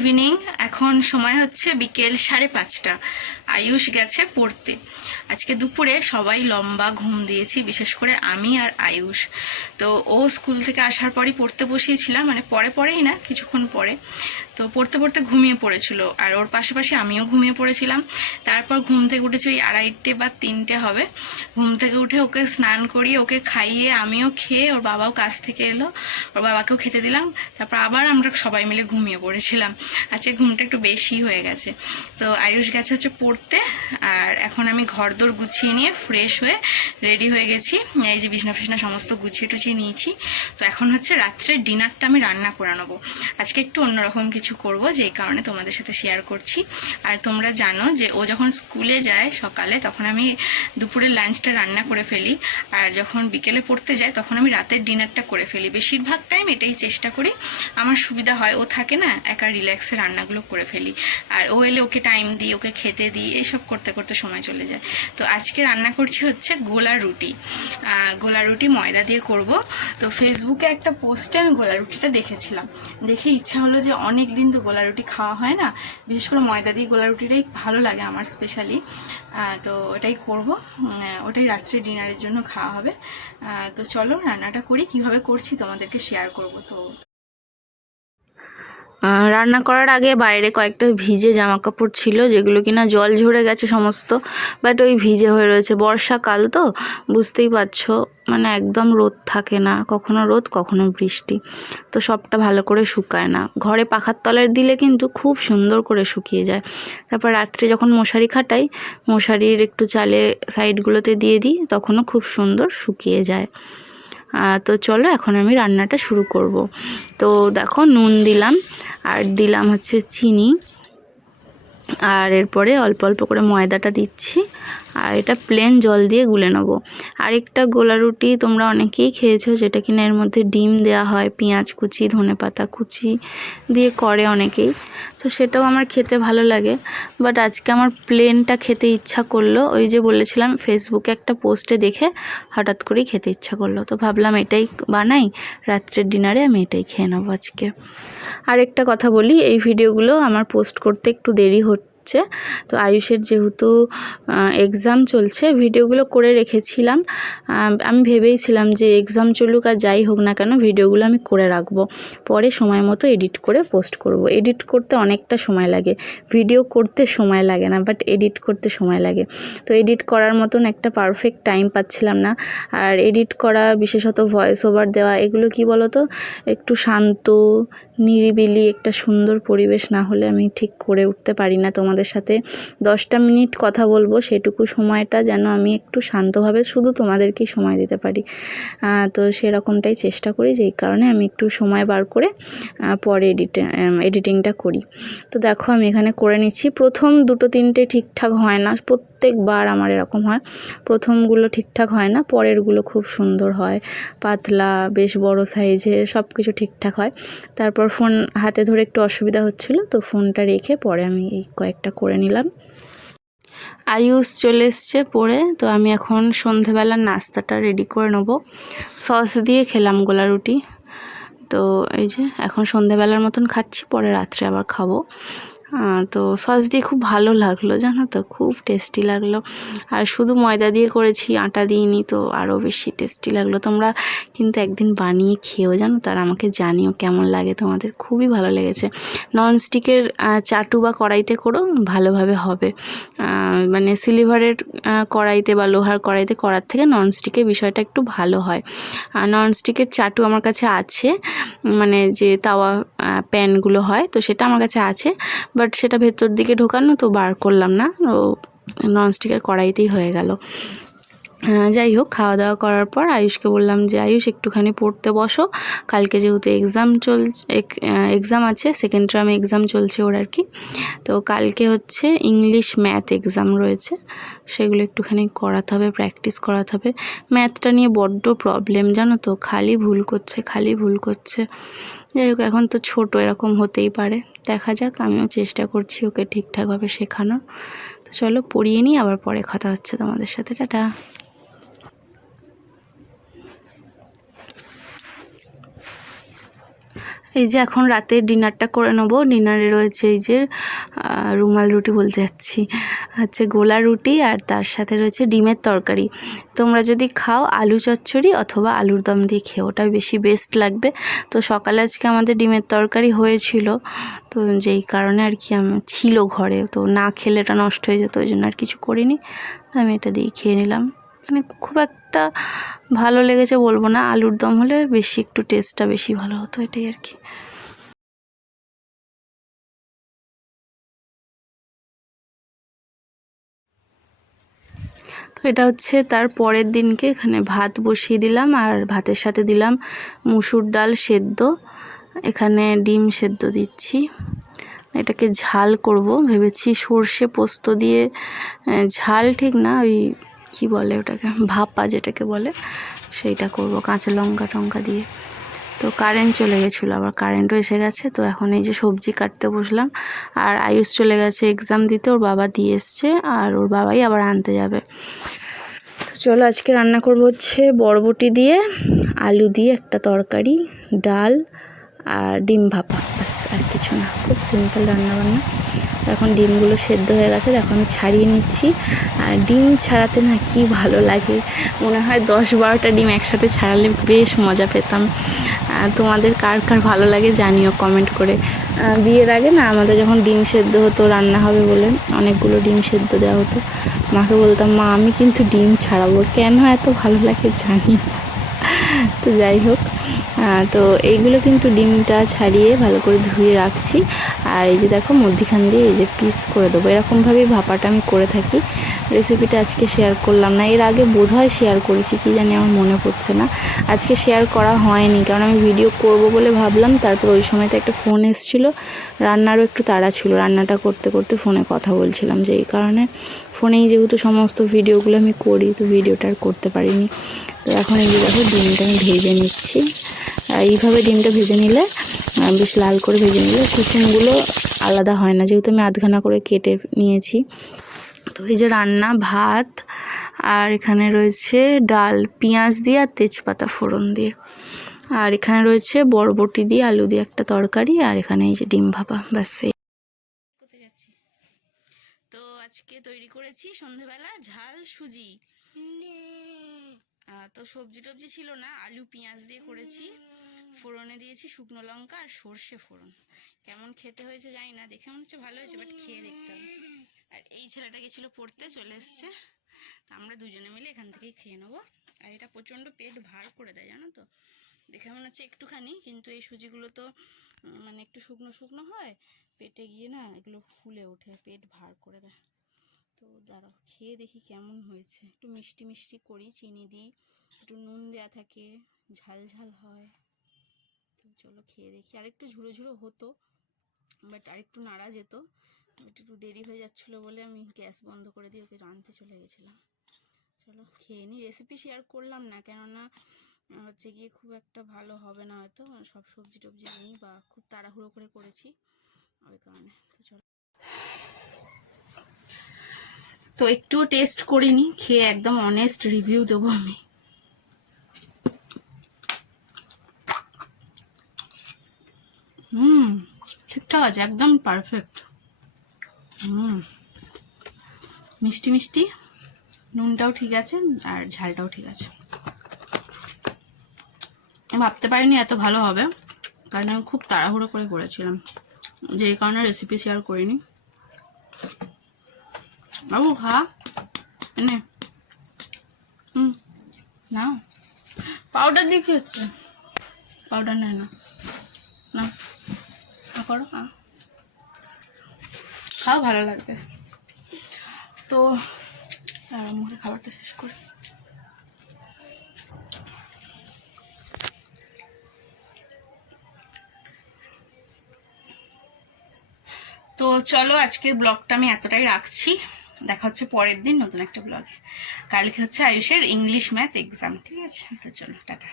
Evening. এখন সময় হচ্ছে বিকেল 5:30। আয়ুষ গেছে পড়তে। আজকে দুপুরে সবাই লম্বা ঘুম দিয়েছি, বিশেষ করে আমি আর আয়ুষ। তো ও স্কুল থেকে আসার পরই পড়তে বসিয়েছিলাম, মানে পরেই না, কিছুক্ষণ পরে। তো পড়তে পড়তে ঘুমিয়ে পড়েছিল, আর ওর পাশাপাশি আমিও ঘুমিয়ে পড়েছিলাম। তারপর ঘুম থেকে উঠেছি ওই 2:30 বা 3টে হবে। ঘুম থেকে উঠে ওকে স্নান করিয়ে ওকে খাইয়ে আমিও খেয়ে, ওর বাবাও কাজ থেকে এলো, ওর বাবাকেও খেতে দিলাম। তারপর আবার আমরা সবাই মিলে ঘুমিয়ে পড়েছিলাম। আজকে ঘুমটা একটু বেশি হয়ে গেছে। তো আয়ুষ গেছে হচ্ছে পড়তে, আর এখন আমি ঘরদোর গুছিয়ে নিয়ে ফ্রেশ হয়ে রেডি হয়ে গেছি। এই যে বিছনা ফিছনা সমস্ত গুছিয়ে টুছিয়ে নিয়েছি। তো এখন হচ্ছে রাত্রে ডিনারটা আমি রান্না করে নেবো। আজকে একটু অন্যরকম কিছু করব, যেই কারণে তোমাদের সাথে শেয়ার করছি। আর তোমরা জানো যে ও যখন স্কুলে যায় সকালে, তখন আমি দুপুরের লাঞ্চটা রান্না করে ফেলি, আর যখন বিকেলে পড়তে যায় তখন আমি রাতের ডিনারটা করে ফেলি। বেশিরভাগ টাইম এটাই চেষ্টা করি, আমার সুবিধা হয়, ও থাকে না, একা রিল্যাক্সে রান্নাগুলো করে ফেলি। আর ও এলে ওকে টাইম দিই, ওকে খেতে দিই, এইসব করতে করতে সময় চলে যায়। তো আজকে রান্না করছি হচ্ছে গোলা রুটি। গোলা রুটি ময়দা দিয়ে করব। তো ফেসবুকে একটা পোস্টে আমি গোলা রুটিটা দেখেছিলাম, দেখে ইচ্ছা হলো যে অনেক দিন তো গোলা রুটি খাওয়া হয় না, বিশেষ করে ময়দা দিয়ে গোলা রুটিটাই ভালো লাগে আমার স্পেশালি। তো ওটাই করব, ওটাই রাত্রে ডিনারের জন্য খাওয়া হবে। তো চলো রান্নাটা করি, কিভাবে করছি তোমাদেরকে শেয়ার করব। তো রান্না করার আগে বাইরে কয়েকটা ভিজে জামা কাপড় ছিল, যেগুলো কিনা জল ঝরে গেছে সমস্ত, বাট ওই ভিজে হয়ে রয়েছে। বর্ষাকাল তো বুঝতেই পারছো, মানে একদম রোদ থাকে না, কখনো রোদ কখনো বৃষ্টি, তো সবটা ভালো করে শুকায় না। ঘরে পাখার তলায় দিলে কিন্তু খুব সুন্দর করে শুকিয়ে যায়। তারপর রাত্রে যখন মশারি খাটাই, মশারির একটু চালে সাইডগুলোতে দিয়ে দিই, তখনও খুব সুন্দর শুকিয়ে যায়। তো চলো এখন আমি রান্নাটা শুরু করব। তো দেখো, নুন দিলাম, আর দিলাম হচ্ছে চিনি, আর এরপরে অল্প অল্প করে ময়দাটা দিচ্ছি, আর এটা প্লেন জল দিয়ে গুলে নেবো। আরেকটা গোলা রুটি তোমরা অনেকেই খেয়েছো, যেটা কিনা এর মধ্যে ডিম দেওয়া হয়, পেঁয়াজ কুচি, ধনেপাতা কুচি দিয়ে করে অনেকেই, তো সেটাও আমার খেতে ভালো লাগে। বাট আজকে আমার প্লেনটা খেতে ইচ্ছা করলো, ওই যে বলেছিলাম ফেসবুকে একটা পোস্টে দেখে হঠাৎ করেই খেতে ইচ্ছা করলো, তো ভাবলাম এটাই বানাই, রাত্রের ডিনারে আমি এটাই খেয়ে নেবো আজকে। আরেকটা কথা বলি, এই ভিডিওগুলো আমার পোস্ট করতে একটু দেরি হচ্ছে। তো আয়ুষের যেহেতু এক্সাম চলছে, ভিডিওগুলো করে রেখেছিলাম। আমি ভেবেইছিলাম যে এক্সাম চলুক আর যাই হোক না কেন, ভিডিওগুলো আমি করে রাখবো, পরে সময় মতো এডিট করে পোস্ট করব। এডিট করতে অনেকটা সময় লাগে, ভিডিও করতে সময় লাগে না, বাট এডিট করতে সময় লাগে। তো এডিট করার মতন একটা পারফেক্ট টাইম পাচ্ছিলাম না। আর এডিট করা, বিশেষত ভয়েস ওভার দেওয়া, এগুলো কি বলো তো, একটু শান্ত নিরিবিলি একটা সুন্দর পরিবেশ না হলে আমি ঠিক করে উঠতে পারি না। তোমাদের সাথে 10টা মিনিট কথা বলবো, সেটুকু সময়টা যেন আমি একটু শান্তভাবে শুধু তোমাদেরকেই সময় দিতে পারি। তো সেরকমটাই চেষ্টা করি, যেই কারণে আমি একটু সময় বার করে পরে এডিটিংটা করি। তো দেখো আমি এখানে করে নিচ্ছি। প্রথম 2-3টে ঠিকঠাক হয় না, প্রত্যেকবার আমার এরকম হয়, প্রথমগুলো ঠিকঠাক হয় না, পরেরগুলো খুব সুন্দর হয়, পাতলা, বেশ বড় সাইজের, সব কিছু ঠিকঠাক হয়। তারপর ফোন হাতে ধরে একটু অসুবিধা হচ্ছিল, তো ফোনটা রেখে পরে আমি এই কয়েকটা করে নিলাম। আয়ুষ চলে এসছে পড়ে, তো আমি এখন সন্ধেবেলার নাস্তাটা রেডি করে নেবো। সস দিয়ে খেলাম গোলা রুটি, তো এই যে এখন সন্ধেবেলার মতন খাচ্ছি, পরে রাত্রে আবার খাবো। তো সস দিয়ে খুব ভালো লাগলো, জানো তো, খুব টেস্টি লাগলো। আর শুধু ময়দা দিয়ে করেছি, আটা দিইনি, তো আরও বেশি টেস্টি লাগলো। তোমরা কিন্তু একদিন বানিয়ে খেয়েও, জানো তো, আর আমাকে জানিও কেমন লাগে তোমাদের। খুবই ভালো লেগেছে। ননস্টিকের চাটু বা কড়াইতে করেও ভালোভাবে হবে, মানে সিলভারের কড়াইতে বা লোহার কড়াইতে করার থেকে ননস্টিকের বিষয়টা একটু ভালো হয়। ননস্টিকের চাটু আমার কাছে আছে, মানে যে তাওয়া প্যানগুলো হয়, তো সেটা আমার কাছে আছে, বাট সেটা ভেতর দিকে ঢোকানো, তো বার করলাম না, ও ননস্টিকের কড়াইতেই হয়ে গেল। যাই হোক, খাওয়া দাওয়া করার পর আয়ুষকে বললাম যে আয়ুষ একটুখানি পড়তে বসো, কালকে যেহেতু এক্সাম আছে, সেকেন্ড টার্মে এক্সাম চলছে ওর আর কি। তো কালকে হচ্ছে ইংলিশ ম্যাথ এক্সাম রয়েছে, সেগুলো একটুখানি করাতে হবে, প্র্যাকটিস করাতে হবে। ম্যাথটা নিয়ে বড্ড প্রবলেম, জানো তো, খালি ভুল করছে। যাই হোক, এখন তো ছোট, এরকম হতেই পারে, দেখা যাক। আমিও চেষ্টা করছি ওকে ঠিকঠাকভাবে শেখানোর। তো চলো পড়িয়ে নিই, আবার পরে কথা হচ্ছে তোমাদের সাথে। টাটা। এই যে এখন রাতের ডিনারটা করে নেবো। ডিনারে রয়েছে এই যে রুমাল রুটি বলতে যাচ্ছি, হচ্ছে গোলা রুটি, আর তার সাথে রয়েছে ডিমের তরকারি। তোমরা যদি খাও আলু চচ্চড়ি অথবা আলুর দম দিয়ে খেও, ওটাই বেশি বেস্ট লাগবে। তো সকালে আজকে আমাদের ডিমের তরকারি হয়েছিল, তো যেই কারণে আর কি আমি ছিল ঘরে, তো না খেলে এটা নষ্ট হয়ে যেত, ওই জন্য আর কিছু করিনি। তো আমি এটা দিয়ে খেয়ে নিলাম। মানে খুব একটা ভালো লেগেছে বলবো না, আলুর দম হলে বেশি একটু টেস্টটা বেশি ভালো হতো, এটাই আর কি। তো এটা হচ্ছে তার পরের দিনকে এখানে ভাত বসিয়ে দিলাম, আর ভাতের সাথে দিলাম মুসুর ডাল সেদ্ধ, এখানে ডিম সেদ্ধ দিচ্ছি। এটাকে ঝাল করব ভেবেছি, সর্ষে পোস্ত দিয়ে। ঝাল ঠিক না, ওই কী বলে ওটাকে, ভাপা যেটাকে বলে, সেইটা করব কাঁচা লঙ্কা টঙ্কা দিয়ে। তো কারেন্ট চলে গেছিলো, আবার কারেন্টও এসে গেছে। তো এখন এই যে সবজি কাটতে বসলাম। আর আয়ুষ চলে গেছে এক্সাম দিতে, ওর বাবা দিয়ে এসছে, আর ওর বাবাই আবার আনতে যাবে। তো চলো আজকে রান্না করব হচ্ছে বরবটি দিয়ে আলু দিয়ে একটা তরকারি, ডাল আর ডিম ভাপা, ব্যাস আর কিছু না, খুব সিম্পল রান্নাবান্না। এখন ডিমগুলো সেদ্ধ হয়ে গেছে, এখন আমি ছাড়িয়ে নিচ্ছি। আর ডিম ছাড়াতে না কি ভালো লাগে, মনে হয় 10-12টা ডিম একসাথে ছাড়ালে বেশ মজা পেতাম। তোমাদের কার কার ভালো লাগে জানিও কমেন্ট করে। বিয়ের আগে না আমাদের যখন ডিম সেদ্ধ হতো, রান্না হবে বলে অনেকগুলো ডিম সেদ্ধ দেওয়া হতো, মাকে বলতাম মা আমি কিন্তু ডিম ছাড়াবো, কেন এত ভালো লাগে জানি না। তো যাই হোক, তো এইগুলো কিন্তু ডিমটা ছাড়িয়ে ভালো করে ধুয়ে রাখছি। আর এই যে দেখো মধ্যিখান দিয়ে এই যে পিস করে দেবো, এরকমভাবেই ভাপাটা আমি করে থাকি। রেসিপিটা আজকে শেয়ার করলাম না, এর আগে বোধহয় শেয়ার করেছি, কি জানি আমার মনে পড়ছে না। আজকে শেয়ার করা হয়নি, কারণ আমি ভিডিও করব বলে ভাবলাম, তারপর ওই সময়তে একটা ফোন এসেছিলো, রান্নারও একটু তাড়া ছিল, রান্নাটা করতে করতে ফোনে কথা বলছিলাম, যেই কারণে ফোনেই যেহেতু সমস্ত ভিডিওগুলো আমি করি, তো ভিডিওটা আর করতে পারিনি। তো এখন এই যে দেখো ডিমটা আমি ভেজে নিচ্ছি। এইভাবে ডিমটা ভেজে নিলে, বেশ লাল করে ভেজে নিলে কুসুমগুলো আলাদা হয় না, যেহেতু আমি আধখানা করে কেটে নিয়েছি। তো এই যে রান্না ভাত, আর এখানে রয়েছে ডাল পেঁয়াজ দিয়ে আর তেজপাতা ফোড়ন দিয়ে, আর এখানে রয়েছে বরবটি দিয়ে আলু দিয়ে একটা তরকারি, আর এখানে এই যে ডিম ভাপা, ব্যাস। তো আজকে তৈরি করেছি সন্ধেবেলা ঝাল সুজি। তো সবজি টবজি ছিল না, আলু পেঁয়াজ দিয়ে করেছি, ফোড়নে দিয়েছি শুকনো লঙ্কা আর সর্ষে ফোড়ন। কেমন খেতে হয়েছে জানি না, দেখে মনে হচ্ছে ভালো হয়েছে, বাট খেয়ে দেখতে হবে। আর এই ছেলেটা গেছিলো পড়তে, চলে এসছে, তা আমরা দুজনে মিলে এখান থেকেই খেয়ে নেবো। আর এটা প্রচণ্ড পেট ভার করে দেয় জানো তো, দেখে মনে হচ্ছে একটুখানি, কিন্তু এই সুজিগুলো তো মানে একটু শুকনো শুকনো হয়, পেটে গিয়ে না এগুলো ফুলে ওঠে, পেট ভার করে দেয়। তো দাঁড়াও খেয়ে দেখি কেমন হয়েছে, একটু মিষ্টি মিষ্টি করি, চিনি দিই, একটু নুন দেওয়া থাকে, ঝাল ঝাল হয়। তো চলো খেয়ে দেখি, আরেকটু ঝুড়ো ঝুড়ো হতো, বাট আরেকটু নাড়া যেত, একটু দেরি হয়ে যাচ্ছিলো বলে আমি গ্যাস বন্ধ করে দিয়ে ওকে রাঁধতে চলে গেছিলাম। চলো খেয়ে নিই, রেসিপি শেয়ার করলাম না, কেননা হচ্ছে গিয়ে খুব একটা ভালো হবে না হয়তো, সব সবজি টবজি নেই বা খুব তাড়াহুড়ো করে করেছি, ওই কারণে। তো চলো, তো একটুও টেস্ট করিনি, খেয়ে একদম অনেস্ট রিভিউ দেবো আমি। ঠিকঠাক আছে, একদম পারফেক্ট। মিষ্টি মিষ্টি, নুনটাও ঠিক আছে, আর ঝালটাও ঠিক আছে। আমি ভাবতে পারিনি এত ভালো হবে, কারণ আমি খুব তাড়াহুড়ো করে করেছিলাম, যেই কারণে রেসিপি শেয়ার করিনি। বাবু খা, এনে না পাউডার দিয়ে কি হচ্ছে, পাউডার নেয় না, না করো, খাও ভালো লাগবে। তো মুখে খাবারটা শেষ করি। তো চলো আজকের ব্লগটা আমি এতটাই রাখছি, দেখা হচ্ছে পরের দিন নতুন একটা ব্লগে। কালকে হচ্ছে আয়ুষের ইংলিশ ম্যাথ এক্সাম, ঠিক আছে? তো চলো টাটা।